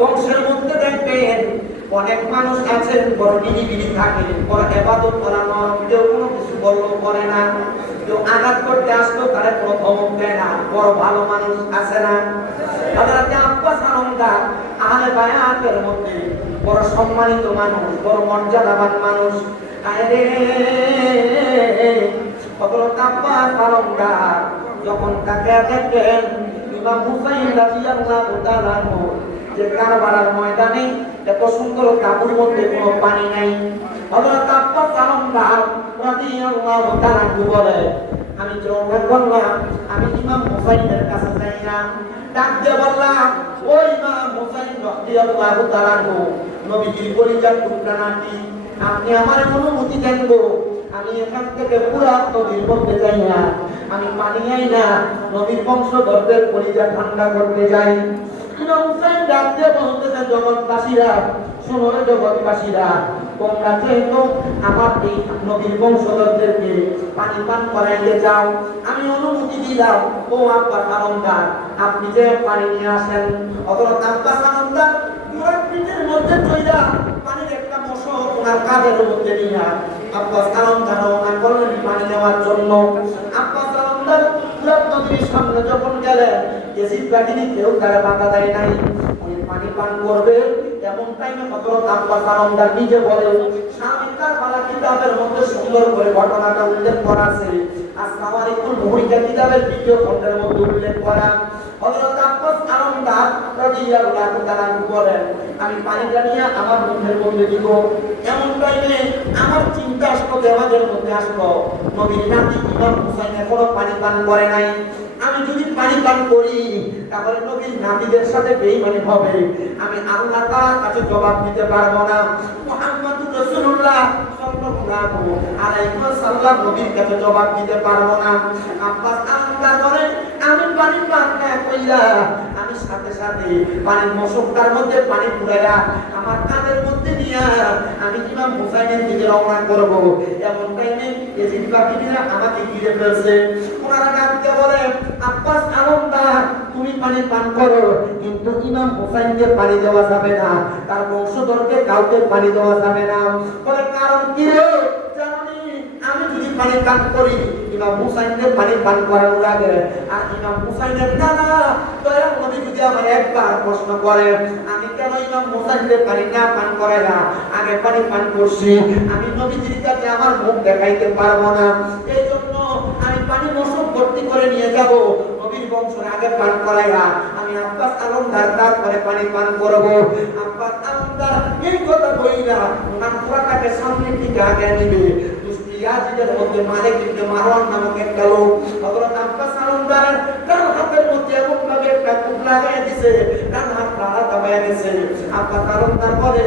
বংশের মধ্যে দেখবেন অনেক মানুষ আছেন বড় নিরিবিলি থাকে, বড় ইবাদত করা নয়, কেউ কোনো কিছু বললো করে না, কেউ আঘাত করতে আসলো তারা কোনো ধমক দেয় না। বড় ভালো মানুষ আছে না? হযরত আব্বাস আলমদার আহলে বায়াতের মধ্যে বড় সম্মানিত মানুষ, বড় মর্যাদাবান মানুষ। আরে হযরত আব্বাস আলমদার যখন তাকে দেখেন ইমাম হুসাইন রাদিয়াল্লাহু তাআলা যে কারবালার ময়দানে এত সুন্দর কাপড়ের মধ্যে কোনো পানি নাই, হযরত আব্বাস আলমদার রাদিয়াল্লাহু তাআলা বলে, আমি যখন বললাম আমি ইমাম হুসাইনের কাছে যাই না, ডাক দিয়ে বললাম ও ইমাম হুসাইন রাদিয়াল্লাহু তাআলা নবীজির পরিচয় টুকরা নাতি, আপনি আমার অনুমতি দেন গো, আমি এখান থেকে পুরা নদীর মধ্যে যাই না, আমি পানি যাই না, নবীর বংশধরদের পরিচয় ঠান্ডা করতে যাই। ইমাম হুসাইন ডাক দিয়ে বলতেছে, জগৎবাসীরা শোনো রে জগৎবাসীরা, তোমরা যেহেতু আমার এই নবীর বংশধরদেরকে পানি পান করাইতে যাও, আমি অনুমতি দিলাম। ও আব্বাস আলমদার, আপনি যে পানি নিয়ে আসেন। হযরত আব্বাস আলমদার পুরো পিঠের মধ্যে চইলা পানির একটা মশক ওনার কাঁধের মধ্যে নিয়ে আব্বাস আলমদার রওনা করলেন পানি নেওয়ার জন্য। আব্বাস আলমদার পুরো নদীর সামনে যখন গেলেন এজিদ বাহিনী কেউ তারা বাধা দেয় নাই, উনি পানি পান করবে। এমন টাইমে হযরত আব্বাস আলমদার নিজে বলে, স্বামী কারবালা কিতাবের মধ্যে সুন্দর করে ঘটনাটা উল্লেখ করা আছে। আসমারিকুল মুহরিকা কিতাবের দ্বিতীয় খণ্ডের মধ্যে উল্লেখ করা। হযরত আব্বাস আলমদার রাদিয়াল্লাহু তাআলা বলেন, আমি পানিটা নিয়ে আমার মুখের মধ্যে দিব। এমন টাইমে আমার চিন্তা আসলো, দেমাগের মধ্যে আসলো, নবীর নাতি ইমাম হুসাইন এখনো পানি পান করে নাই। আমি যদি পানি পান করি তাহলে নবীর নাতিদের সাথে বেঈমানি হবে, আমি আল্লাহ তাআলার কাছে জবাব দিতে পারবো না। মুহাম্মদুর রাসূলুল্লাহ সাল্লাল্লাহু আলাইহি ওয়াসাল্লাম নবীর কাছে জবাব দিতে পারবো না। আব্বাস আলমদার বলেন, আমি পানি পান না কইরা আমি সাথে সাথে পানির মশকটার মধ্যে পানি পুরাইয়া আমার কাঁধের মধ্যে নিয়ে আমি ইমাম হুসাইনের দিকে রওনা করব। এমন টাইমে এজিদ বাহিনীরা আমাকে ঘিরে ফেলছে। ওনারা ডাকতে বলে, আব্বাস আলমদার তুমি পানি পান করো, কিন্তু ইমাম হুসাইনকে পানি দেওয়া যাবে না, তার বংশধরকে কাউকে পানি দেওয়া যাবে না। বলে কারণ কি রে? জানি আমি যদি পানি পান করি ইমাম হুসাইনের পানি পান করার আগে, আর ইমাম হুসাইনের দাদা দয়াল নবী যদি আমার একবার প্রশ্ন করে আমি কেন ইমাম হুসাইনের পানি না পান করাই না আগে পানি পান করছি, আমি নবীজির কাছে আমার মুখ দেখাইতে পারবো না। এই জন্য আমি পানি মশক ভর্তি করে নিয়ে যাব, নবীর বংশের আগে পান করাইয়া আমি আব্বাস আলমদার তারপরে পানি পান করব। আব্বাস আলমদার এই কথা বইলা ওনার পুরাটাকে সামনের দিকে আগে নিবে। ইয়াজিদের মধ্যে মালিক ইবনে মারওয়ান নামক একটা লোক হযরত আব্বাস আলমদার তার হাতের মধ্যে এমন ভাবে একটা কুপ লাগায় দিয়েছে, তার হাত দাবায় গেছে। আব্বাস আলমদার বলে,